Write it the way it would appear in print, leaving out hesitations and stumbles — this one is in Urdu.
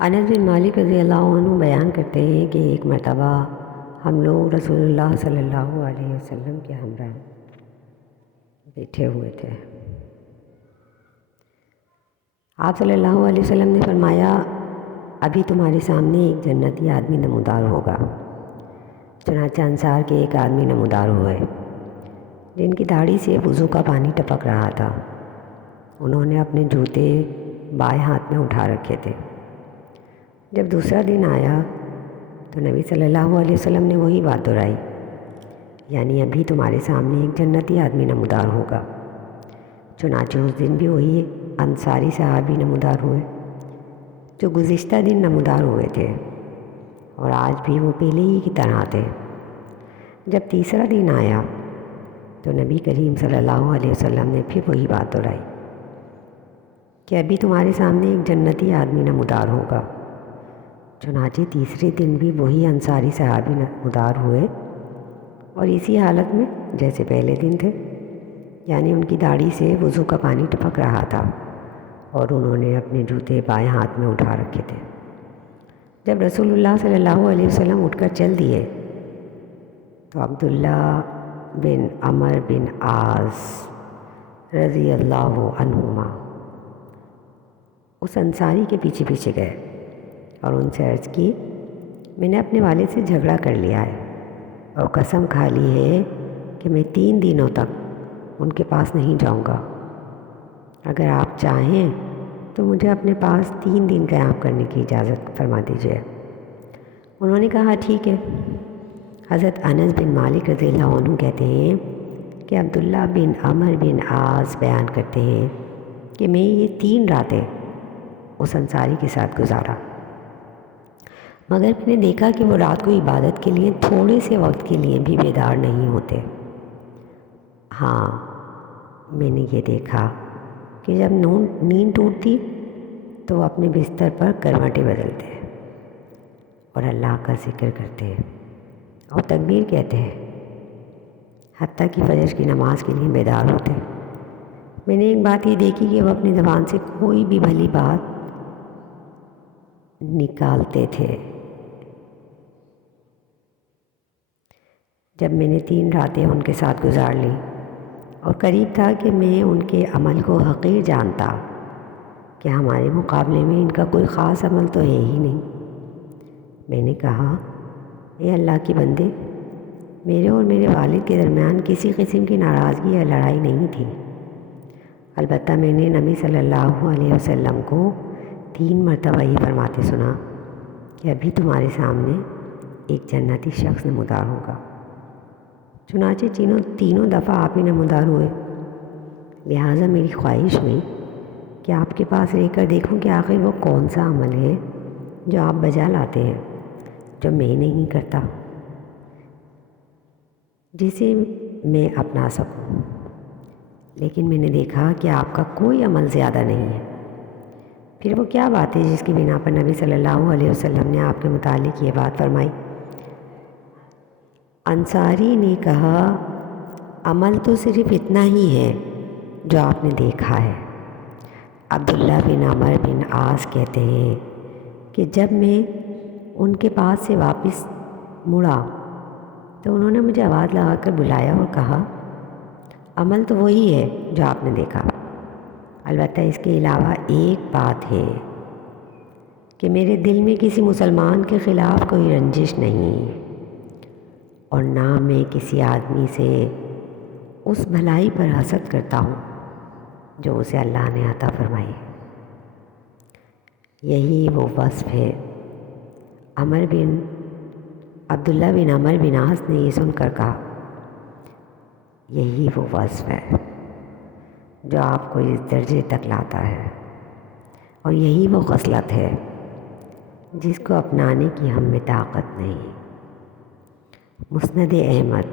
انس بن مالک رضی اللہ عنہ بیان کرتے ہیں کہ ایک مرتبہ ہم لوگ رسول اللہ صلی اللہ علیہ وسلم کے ہمراہ بیٹھے ہوئے تھے۔ آپ صلی اللہ علیہ وسلم نے فرمایا، ابھی تمہارے سامنے ایک جنتی آدمی نمودار ہوگا۔ چنانچہ انصار کے ایک آدمی نمودار ہوئے جن کی داڑھی سے وضو کا پانی ٹپک رہا تھا۔ انہوں نے اپنے جوتے بائیں ہاتھ میں اٹھا رکھے تھے۔ جب دوسرا دن آیا تو نبی صلی اللہ علیہ وسلم نے وہی بات دہرائی، یعنی ابھی تمہارے سامنے ایک جنتی آدمی نمودار ہوگا۔ چنانچہ اس دن بھی وہی انصاری صحابی نمودار ہوئے جو گزشتہ دن نمودار ہوئے تھے، اور آج بھی وہ پہلے ہی کی طرح تھے۔ جب تیسرا دن آیا تو نبی کریم صلی اللہ علیہ وسلم نے پھر وہی بات دہرائی کہ ابھی تمہارے سامنے ایک جنتی آدمی نمودار ہوگا۔ چنانچہ تیسرے دن بھی وہی انصاری صحابی نمودار ہوئے اور اسی حالت میں جیسے پہلے دن تھے، یعنی ان کی داڑھی سے وضو کا پانی ٹپک رہا تھا اور انہوں نے اپنے جوتے بائیں ہاتھ میں اٹھا رکھے تھے۔ جب رسول اللہ صلی اللہ علیہ وسلم اٹھ کر چل دیے تو عبداللہ بن عمر بن عاص رضی اللہ عنہما اس انصاری کے پیچھے پیچھے گئے اور ان سے عرض کی، میں نے اپنے والد سے جھگڑا کر لیا ہے اور قسم کھا لی ہے کہ میں 3 دنوں تک ان کے پاس نہیں جاؤں گا۔ اگر آپ چاہیں تو مجھے اپنے پاس 3 دن قیام کرنے کی اجازت فرما دیجیے۔ انہوں نے کہا ٹھیک ہے۔ حضرت انس بن مالک رضی اللہ عنہ کہتے ہیں کہ عبداللہ بن عمر بن عاص بیان کرتے ہیں کہ میں یہ 3 راتیں اس انصاری کے ساتھ گزارا، مگر میں نے دیکھا کہ وہ رات کو عبادت کے لیے تھوڑے سے وقت کے لیے بھی بیدار نہیں ہوتے۔ ہاں، میں نے یہ دیکھا کہ جب نیند ٹوٹتی تو وہ اپنے بستر پر کروٹیں بدلتے اور اللہ کا ذکر کرتے اور تکبیر کہتے ہیں، حتیٰ کہ فجر کی نماز کے لیے بیدار ہوتے۔ میں نے ایک بات یہ دیکھی کہ وہ اپنی زبان سے کوئی بھی بھلی بات نکالتے تھے۔ جب میں نے 3 راتیں ان کے ساتھ گزار لیں اور قریب تھا کہ میں ان کے عمل کو حقیر جانتا کہ ہمارے مقابلے میں ان کا کوئی خاص عمل تو ہے ہی نہیں، میں نے کہا، اے اللہ کے بندے، میرے اور میرے والد کے درمیان کسی قسم کی ناراضگی یا لڑائی نہیں تھی، البتہ میں نے نبی صلی اللہ علیہ وسلم کو 3 مرتبہ یہ فرماتے سنا کہ ابھی تمہارے سامنے ایک جنتی شخص نمودار ہوگا۔ چنانچہ تینوں دفعہ آپ ہی نمودار ہوئے، لہٰذا میری خواہش ہوئی کہ آپ کے پاس رہ کر دیکھوں کہ آخر وہ کون سا عمل ہے جو آپ بجا لاتے ہیں جو میں نہیں کرتا، جسے میں اپنا سکوں۔ لیکن میں نے دیکھا کہ آپ کا کوئی عمل زیادہ نہیں ہے۔ پھر وہ کیا بات ہے جس کی بنا پر نبی صلی اللہ علیہ وسلم نے آپ کے متعلق یہ بات فرمائی؟ انصاری نے کہا، عمل تو صرف اتنا ہی ہے جو آپ نے دیکھا ہے۔ عبداللہ بن عمر بن عاص کہتے ہیں کہ جب میں ان کے پاس سے واپس مڑا تو انہوں نے مجھے آواز لگا کر بلایا اور کہا، عمل تو وہی ہے جو آپ نے دیکھا، البتہ اس کے علاوہ ایک بات ہے کہ میرے دل میں کسی مسلمان کے خلاف کوئی رنجش نہیں، اور نہ میں کسی آدمی سے اس بھلائی پر حسد کرتا ہوں جو اسے اللہ نے عطا فرمائی۔ یہی وہ وصف ہے۔ عبداللہ بن عمر بن عاص نے یہ سن کر کہا، یہی وہ وصف ہے جو آپ کو اس درجے تک لاتا ہے، اور یہی وہ خصلت ہے جس کو اپنانے کی ہم میں طاقت نہیں۔ مسند احمد